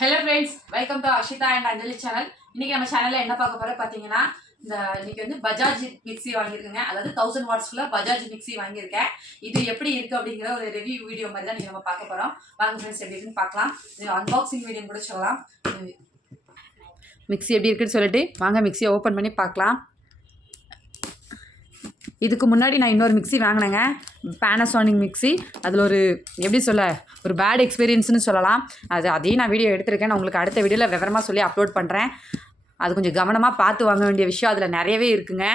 Hello friends welcome to Ashitha and Anjali channel இன்னைக்கு நம்ம சேனல்ல என்ன பார்க்க போறோம் பார்த்தீங்கன்னா இந்த இன்னைக்கு வந்து பஜாஜ் மிக்ஸி வாங்கியிருக்கேங்க. அதாவது தௌசண்ட் வாட்ஸ்க்குள்ள பஜாஜ் மிக்ஸி வாங்கியிருக்கேன். இது எப்படி இருக்கு அப்படிங்கிற ஒரு ரிவ்யூ வீடியோ மாதிரி தான் நீங்கள் நம்ம பார்க்க போறோம். வாங்க ஃப்ரெண்ட்ஸ் எப்படி இருக்குன்னு பார்க்கலாம். இது அன்பாக்சிங் வீடியோ கூட சொல்லலாம். மிக்ஸி எப்படி இருக்குன்னு சொல்லிட்டு வாங்க மிக்ஸியை ஓப்பன் பண்ணி பார்க்கலாம். இதுக்கு முன்னாடி நான் இன்னொரு மிக்ஸி வாங்கினேங்க. பேனசானிக் மிக்ஸி அதில் ஒரு எப்படி சொல்ல ஒரு பேட் எக்ஸ்பீரியன்ஸ்னு சொல்லலாம். அது அதையும் நான் வீடியோ எடுத்திருக்கேன். நான் உங்களுக்கு அடுத்த வீடியோவில் விவரமாக சொல்லி அப்லோட் பண்ணுறேன் அது கொஞ்சம் கவனமாக பார்த்து வாங்க வேண்டிய விஷயம். அதில் நிறையவே இருக்குங்க.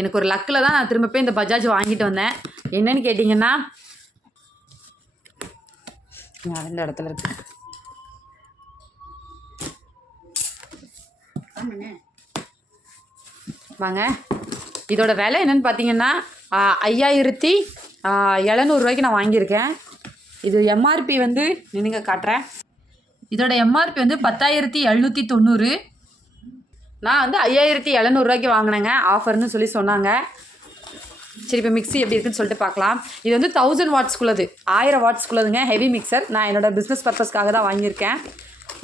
எனக்கு ஒரு லக்கில் தான் நான் திரும்ப போய் இந்த பஜாஜ் வாங்கிட்டு வந்தேன். என்னன்னு கேட்டிங்கன்னா அது இந்த இடத்துல இருக்கு. வாங்க. இதோட விலை என்னென்னு பார்த்தீங்கன்னா ஐயாயிரத்தி எழுநூறுவாய்க்கு நான் வாங்கியிருக்கேன். இது எம்ஆர்பி வந்து நின்றுங்க காட்டுறேன். இதோட எம்ஆர்பி வந்து பத்தாயிரத்தி எழுநூற்றி தொண்ணூறு. நான் வந்து ஐயாயிரத்தி எழுநூறுவாய்க்கு வாங்கினேங்க ஆஃபர்னு சொல்லி சொன்னாங்க. சரி இப்போ மிக்ஸி எப்படி இருக்குன்னு சொல்லிட்டு பார்க்கலாம் இது வந்து தௌசண்ட் வாட்ஸ்க்குள்ளது ஆயிரம் வாட்ஸ்க்குள்ளதுங்க ஹெவி மிக்சர் நான் என்னோட பிஸ்னஸ் பர்பஸ்க்காக தான் வாங்கியிருக்கேன்.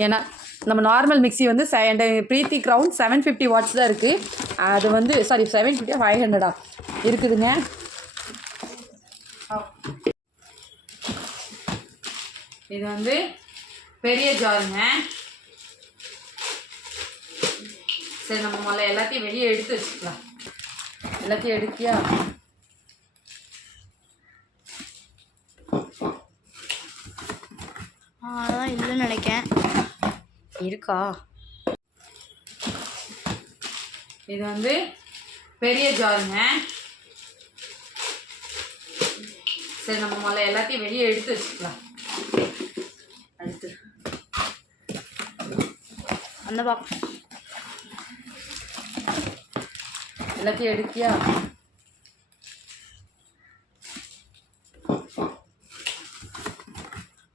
ஏன்னா நம்ம நார்மல் மிக்ஸி வந்து seven Preethi ground seven fifty watts தான் இருக்குது அது வந்து சாரி செவன் ஃபிஃப்டி ஃபைவ் ஹண்ட்ரடா இருக்குதுங்க. இது வந்து பெரிய ஜாருங்க. சரி நம்ம முதல்ல எல்லாத்தையும் வெளியே எடுத்து வச்சுக்கலாம். எல்லாத்தையும் எடுத்தியா அதான் இல்லைன்னு நினைக்கேன். இருக்கா? இது வந்து பெரிய ஜாருங்க. சரி நம்ம முதல்ல எல்லாத்தையும் வெளியே எடுத்து வச்சுக்கலாம். அடுத்து அந்த பக்கம் எல்லாத்தையும் எடுத்தியா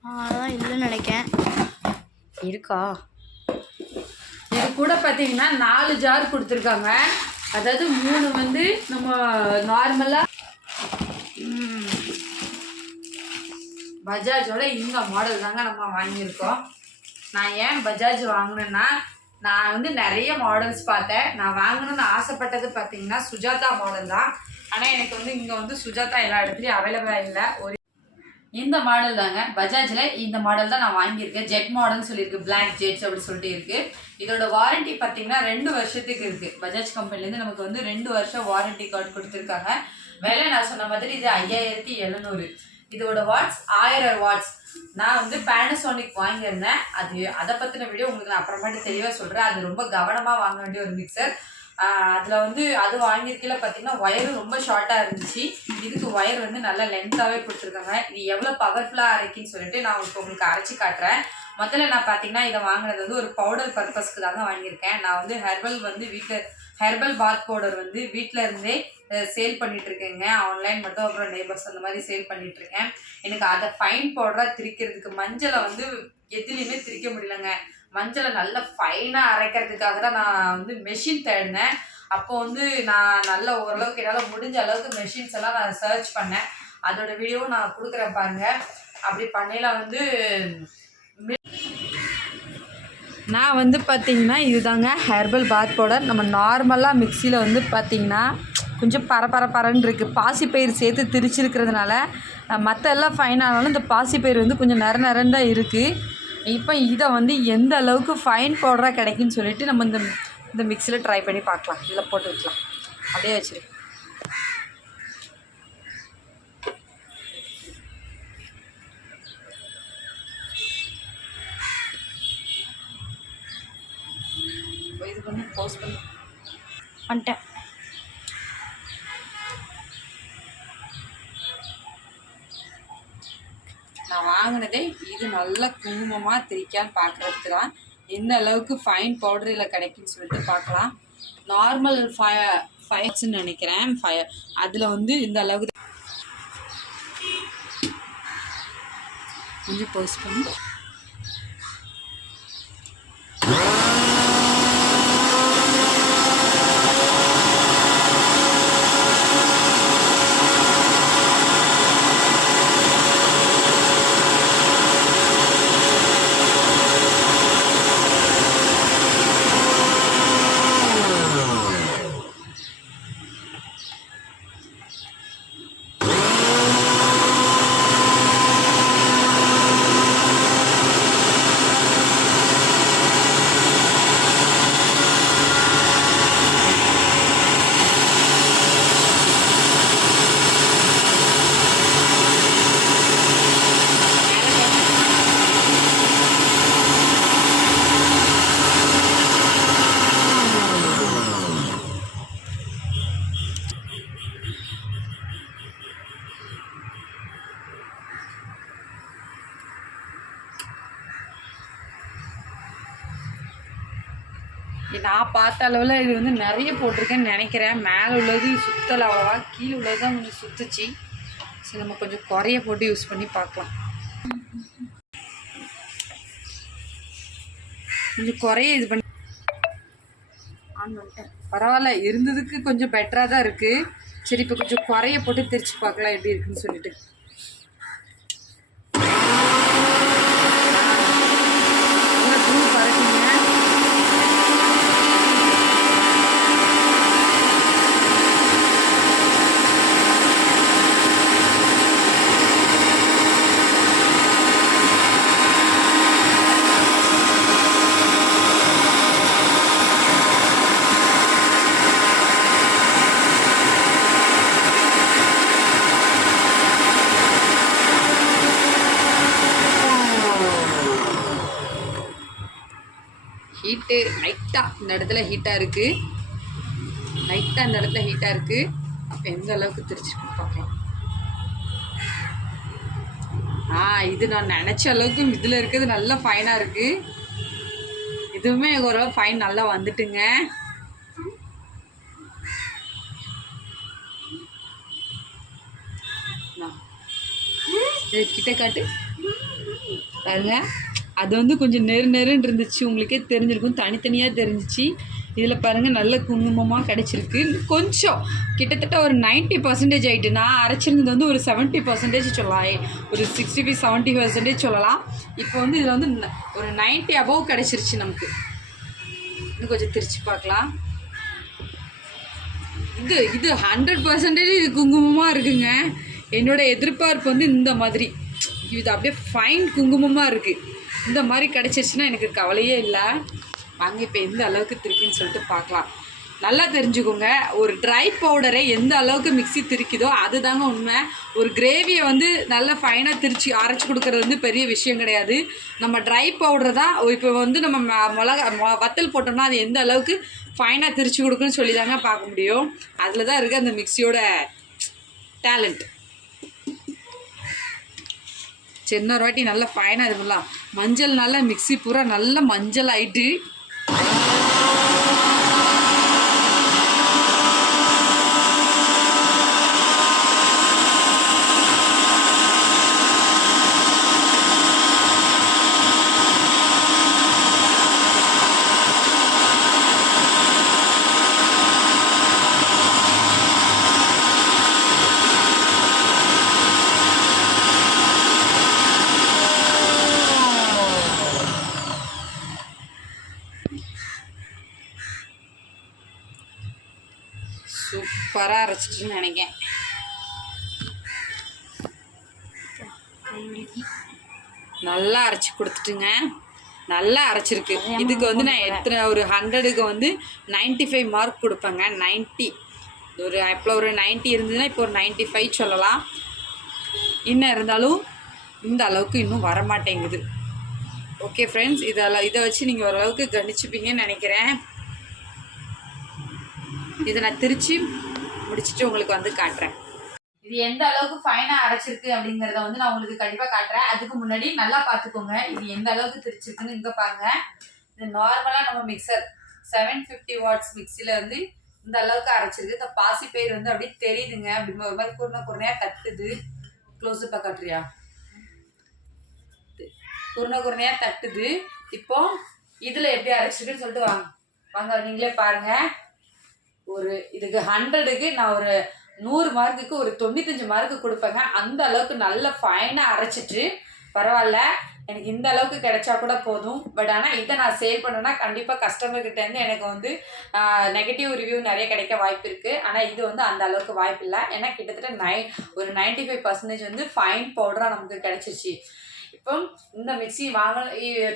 அதான் இல்லைன்னு நினைக்கேன். இருக்கா? கூட பார்த்தீங்கன்னா நாலு ஜார் கொடுத்துருக்காங்க. அதாவது மூணு வந்து நம்ம நார்மலாக பஜாஜோட இந்த மாடல் தாங்க நம்ம வாங்கியிருக்கோம். நான் ஏன் பஜாஜ் வாங்கினேன்னா நான் வந்து நிறைய மாடல்ஸ் பார்த்தேன். நான் வாங்கணும்னு ஆசைப்பட்டது பார்த்தீங்கன்னா சுஜாதா மாடல் தான். ஆனால் எனக்கு வந்து இங்கே வந்து சுஜாதா எல்லா இடத்துலையும் அவைலபிளாக இல்லை. ஒரு இந்த மாடல் தாங்க. பஜாஜில் இந்த மாடல் தான் நான் வாங்கியிருக்கேன். ஜெட் மாடல்னு சொல்லியிருக்கு. பிளாக் ஜெட்ஸ் அப்படின்னு சொல்லிட்டு இருக்கு. இதோட வாரண்டி பார்த்தீங்கன்னா ரெண்டு வருஷத்துக்கு இருக்கு. பஜாஜ் கம்பெனிலேருந்து நமக்கு வந்து ரெண்டு வருஷம் வாரண்டி கார்டு கொடுத்துருக்காங்க. விலை நான் சொன்ன மாதிரி இது ஐயாயிரத்தி எழுநூறு. இதோட வாட்ஸ் ஆயிரம் வாட்ஸ் நான் வந்து பேனசோனிக் வாங்கியிருந்தேன். அது அதை பற்றின வீடியோ உங்களுக்கு நான் அப்புறமேட்டு தெளிவாக சொல்கிறேன் அது ரொம்ப கவனமாக வாங்க வேண்டிய ஒரு மிக்சர் அதில் வந்து அது வாங்கியிருக்கல பார்த்தீங்கன்னா ஒயரும் ரொம்ப ஷார்ட்டாக இருந்துச்சு. இதுக்கு ஒயர் வந்து நல்லா லென்த்தாகவே கொடுத்துருக்காங்க. இது எவ்வளோ பவர்ஃபுல்லாக அரைக்குன்னு சொல்லிட்டு நான் இப்போ உங்களுக்கு அரைச்சி காட்டுறேன். முதல்ல நான் பார்த்தீங்கன்னா இதை வாங்கினது வந்து ஒரு பவுடர் பர்பஸ்க்கு தாங்க வாங்கியிருக்கேன். நான் வந்து ஹெர்பல் வந்து வீட்டில் ஹெர்பல் பாத் பவுடர் வந்து வீட்டில் இருந்தே சேல் பண்ணிட்டு இருக்கேங்க ஆன்லைன் மட்டும் அப்புறம் நெய்பர்ஸ் அந்த மாதிரி சேல் பண்ணிட்டு இருக்கேன் எனக்கு அதை ஃபைன் பவுடராக திரிக்கிறதுக்கு மஞ்சளை வந்து எதுலேயுமே திரிக்க முடியலங்க. மஞ்சளை நல்லா ஃபைனாக அரைக்கிறதுக்காக தான் நான் வந்து மெஷின் தேடினேன். அப்போ வந்து நான் நல்ல ஓரளவுக்கு என்னால் முடிஞ்ச அளவுக்கு மெஷின்ஸ் எல்லாம் நான் சர்ச் பண்ணேன். அதோட வீடியோவும் நான் கொடுக்குறேன் பாருங்க. அப்படி பண்ணையில் வந்து நான் வந்து பார்த்தீங்கன்னா இதுதாங்க ஹெர்பல் பாத் பவுடர் நம்ம நார்மலாக மிக்சியில் வந்து பார்த்திங்கன்னா கொஞ்சம் பரபர பரன்னு இருக்குது பாசிப்பயிர் சேர்த்து திரிச்சிருக்கிறதுனால மற்ற எல்லாம் ஃபைனானாலும் இந்த பாசிப்பயிர் வந்து கொஞ்சம் நர நரன்னு தான் இருக்குது இப்போ இதை வந்து எந்த அளவுக்கு ஃபைன் பவுடராக கிடைக்குன்னு சொல்லிட்டு நம்ம இந்த இந்த மிக்சியில் ட்ரை பண்ணி பார்க்கலாம். இதில் போட்டு வைக்கலாம். அப்படியே வச்சிரு. இது பண்ணி போஸ்ட் பண்ணி. வந்துட்டேன். வாங்கினதே இது நல்ல குங்குமமாக திரிக்கான்னு பார்க்குறதுக்கு தான். எந்த அளவுக்கு ஃபைன் பவுடர் இதில் கிடைக்குன்னு சொல்லிட்டு பார்க்கலாம் நார்மல் ஃபை ஃபயர்ஸ்ன்னு நினைக்கிறேன். ஃபயர் அதில் வந்து இந்த அளவுக்கு கொஞ்சம் போஸ்ட் பண்ணி. நான் பார்த்த அளவில் இது வந்து நிறைய போட்டிருக்கேன்னு நினைக்கிறேன். மேலே உள்ளது சுத்தலை அவ்வளோவா கீழே உள்ளது தான் கொஞ்சம் சுத்துச்சு. சரி நம்ம கொஞ்சம் குறைய போட்டு யூஸ் பண்ணி பார்க்கலாம். கொஞ்சம் குறைய இது பண்ணி ஆன் பரவாயில்ல இருந்ததுக்கு கொஞ்சம் பெட்டராக தான் இருக்குது சரி இப்போ கொஞ்சம் குறைய போட்டு திருச்சி பார்க்கலாம் எப்படி இருக்குன்னு சொல்லிட்டு. ஹீட்டு லைட்டாக இந்த இடத்துல ஹீட்டாக இருக்குது லைட்டாக இந்த இடத்துல ஹீட்டாக இருக்குது அப்போ எந்த அளவுக்கு திரிச்சிருக்குன்னு பார்க்கலாம். ஆ இது நான் நினச்ச அளவுக்கு இதில் இருக்கிறது நல்லா ஃபைனாக இருக்குது இதுவுமே ஒரு ஓரளவு ஃபைன் நல்லா வந்துட்டுங்க. இது கிட்ட காட்டு. பாருங்க. அது வந்து கொஞ்சம் நெரு நெருன்னு இருந்துச்சு. உங்களுக்கே தெரிஞ்சிருக்கும். தனித்தனியாக தெரிஞ்சிச்சு. இதில் பாருங்கள் நல்ல குங்குமமாக கிடச்சிருக்கு. கொஞ்சம் கிட்டத்தட்ட ஒரு 90% பர்சன்டேஜ் ஆகிட்டு நான் அரைச்சிருந்தது வந்து ஒரு 70% பர்சன்டேஜ் சொல்லலாம். ஒரு சிக்ஸ்டி ஃபைவ் செவன்ட்டி பர்சன்டேஜ் சொல்லலாம். இப்போ வந்து இதில் வந்து ந- ஒரு 90 அபவ் கிடச்சிருச்சு நமக்கு. இன்னும் கொஞ்சம் திரிச்சு பார்க்கலாம். இது இது ஹண்ட்ரட் பர்சன்டேஜ் இது குங்குமமாக இருக்குங்க. என்னோட எதிர்பார்ப்பு வந்து இந்த மாதிரி. இது அப்படியே ஃபைன் குங்குமமாக இருக்குது இந்த மாதிரி கிடச்சிருச்சுன்னா எனக்கு கவலையே இல்லை. வாங்க இப்போ எந்த அளவுக்கு திருப்பின்னு சொல்லிட்டு பார்க்கலாம். நல்லா தெரிஞ்சுக்கோங்க ஒரு ட்ரை பவுடரை எந்த அளவுக்கு மிக்ஸி திரிக்குதோ அதுதாங்க உண்மை. ஒரு கிரேவியை வந்து நல்லா ஃபைனாக திரிச்சு அரைச்சி கொடுக்குறது வந்து பெரிய விஷயம் கிடையாது. நம்ம ட்ரை பவுடர் தான் இப்போ வந்து நம்ம ம- மிளகா வத்தல் போட்டோம்னா அது எந்த அளவுக்கு ஃபைனாக திரிச்சு கொடுக்குன்னு சொல்லி தாங்க பார்க்க முடியும். அதில் தான் இருக்குது அந்த மிக்சியோட டேலண்ட் சரி இன்னொரு வாட்டி நல்லா ஃபைனாக இது பண்ணலாம். மஞ்சள் நல்லா மிக்ஸி பூரா நல்லா மஞ்சள் ஆகிட்டு சூப்பராக அரைச்சிட்டுன்னு நினைக்கேன் நல்லா அரைச்சி கொடுத்துட்டுங்க. நல்லா அரைச்சிருக்கு. இதுக்கு வந்து நான் எத்தனை ஒரு ஹண்ட்ரடுக்கு வந்து 95 ஃபைவ் மார்க் கொடுப்பேங்க. 90 ஒரு இப்போ ஒரு 90 இருந்ததுன்னா இப்போ ஒரு 95 ஃபைவ் சொல்லலாம். இன்னும் இருந்தாலும் இந்த அளவுக்கு இன்னும் வர மாட்டேங்குது ஓகே ஃப்ரெண்ட்ஸ் இதெல்லாம் இதை வச்சு நீங்கள் ஓரளவுக்கு கணிச்சுப்பீங்கன்னு நினைக்கிறேன். இதை நான் திருச்சி முடிச்சுட்டு உங்களுக்கு வந்து காட்டுறேன். இது எந்த அளவுக்கு ஃபைனாக அரைச்சிருக்கு அப்படிங்கிறத வந்து நான் உங்களுக்கு கண்டிப்பாக காட்டுறேன். அதுக்கு முன்னாடி நல்லா பார்த்துக்கோங்க. இது எந்த அளவுக்கு திரிச்சிருக்குன்னு இங்கே பாருங்க. இது நார்மலாக நம்ம மிக்சர் செவன் ஃபிஃப்டி வாட்ஸ் மிக்சியில் வந்து இந்த அளவுக்கு அரைச்சிருக்கு. இந்த பாசி பயிர் வந்து அப்படியே தெரியுதுங்க. அப்படி ஒரு மாதிரி குருணை குருணையாக தட்டுது. க்ளோஸ் அப்பா காட்டுறியா? குருணை குருணையாக தட்டுது. இப்போ இதில் எப்படி அரைச்சிருக்குன்னு சொல்லிட்டு வாங்க. வாங்க நீங்களே பாருங்கள் ஒரு இதுக்கு ஹண்ட்ரடுக்கு நான் ஒரு நூறு மார்க்குக்கு ஒரு தொண்ணூத்தஞ்சு மார்க்கு கொடுப்பேங்க. அந்த அளவுக்கு நல்ல ஃபைனாக அரைச்சிட்டு பரவாயில்ல. எனக்கு இந்த அளவுக்கு கிடைச்சா கூட போதும். பட் ஆனால் இதை நான் சேல் பண்ணேன்னா கண்டிப்பாக கஸ்டமர்கிட்டேருந்து எனக்கு வந்து நெகட்டிவ் ரிவ்யூ நிறைய கிடைக்க வாய்ப்பு இருக்குது ஆனால் இது வந்து அந்த அளவுக்கு வாய்ப்பு இல்லை. ஏன்னா கிட்டத்தட்ட நை ஒரு 95% ஃபைவ் பர்சன்டேஜ் வந்து ஃபைன் பவுடராக நமக்கு கிடச்சிச்சு இப்போ இந்த மிக்ஸி வாங்க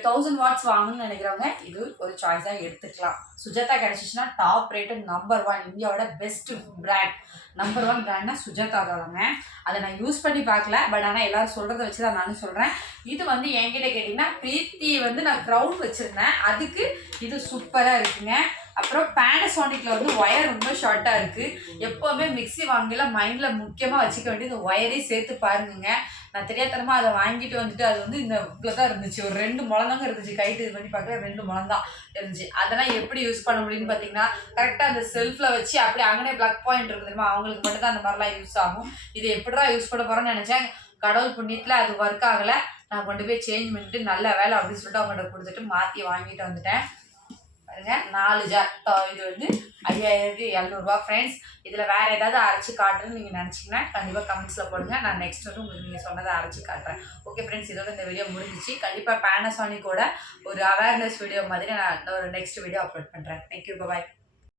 தௌசண்ட் வாட்ஸ் வாங்கணும்னு நினைக்கிறவங்க இது ஒரு சாய்ஸாக எடுத்துக்கலாம். சுஜாதா கிடச்சிச்சுன்னா டாப் ரேட்டட் நம்பர் ஒன் இந்தியாவோட பெஸ்ட் பிராண்ட் நம்பர் ஒன் பிராண்ட்னா சுஜாதா தாங்க அதை நான் யூஸ் பண்ணி பார்க்கல பட் ஆனால் எல்லாரும் சொல்கிறத வச்சு தான் நானும் சொல்கிறேன் இது வந்து என்கிட்ட கேட்டிங்கன்னா பிரீத்தி வந்து நான் க்ரௌண்ட் வச்சுருந்தேன். அதுக்கு இது சூப்பராக இருக்குங்க. அப்புறம் பேனசோனிக்ல வந்து ஒயர் ரொம்ப ஷார்ட்டாக இருக்குது எப்போவுமே மிக்ஸி வாங்கல மைண்டில் முக்கியமாக வச்சுக்க வேண்டியது ஒயரே சேர்த்து பாருங்க நான் தெரியாதனமா அதை வாங்கிட்டு வந்துட்டு அது வந்து இந்த இவ்வளோ தான் இருந்துச்சு. ஒரு ரெண்டு முழந்தாங்க இருந்துச்சு. கைட்டு இது பண்ணி பார்க்கல ரெண்டு முழந்தான் இருந்துச்சு. அதெல்லாம் எப்படி யூஸ் பண்ண முடியும்னு பார்த்தீங்கன்னா கரெக்டாக அந்த செல்ஃபில் வச்சு அப்படியே அங்கனே ப்ளக் பாயிண்ட் இருக்கு தெரியுமா? அவங்களுக்கு மட்டும் தான் அந்த மாதிரிலாம் யூஸ் ஆகும். இது எப்படிதான் யூஸ் பண்ண போகிறோன்னு நினச்சேன். கடவுள் புண்ணியத்தில் அது ஒர்க் ஆகலை. நான் கொண்டு போய் சேஞ்ச் பண்ணிட்டு நல்ல வேலை அப்படின்னு சொல்லிட்டு அவங்கள்ட்ட கொடுத்துட்டு மாற்றி வாங்கிட்டு வந்துட்டேன். பாருங்க. நாலு ஜார் இது வந்து ஐயாயிரத்தி எழுநூறுபா ஃப்ரெண்ட்ஸ் இதில் வேறு ஏதாவது அரைச்சி காட்டுறேன்னு நீங்கள் நினச்சிங்கன்னா கண்டிப்பாக கமெண்ட்ஸில் போடுங்க. நான் நெக்ஸ்ட் வந்து உங்களுக்கு நீங்கள் சொன்னதை அரைச்சி காட்டுறேன். ஓகே ஃப்ரெண்ட்ஸ் இதோட இந்த வீடியோ முடிஞ்சிச்சு. கண்டிப்பாக பேனசானிக்கோட ஒரு அவேர்னஸ் வீடியோ மாதிரி நான் ஒரு நெக்ஸ்ட் வீடியோ அப்லோட் பண்ணுறேன் தேங்க்யூ பாய்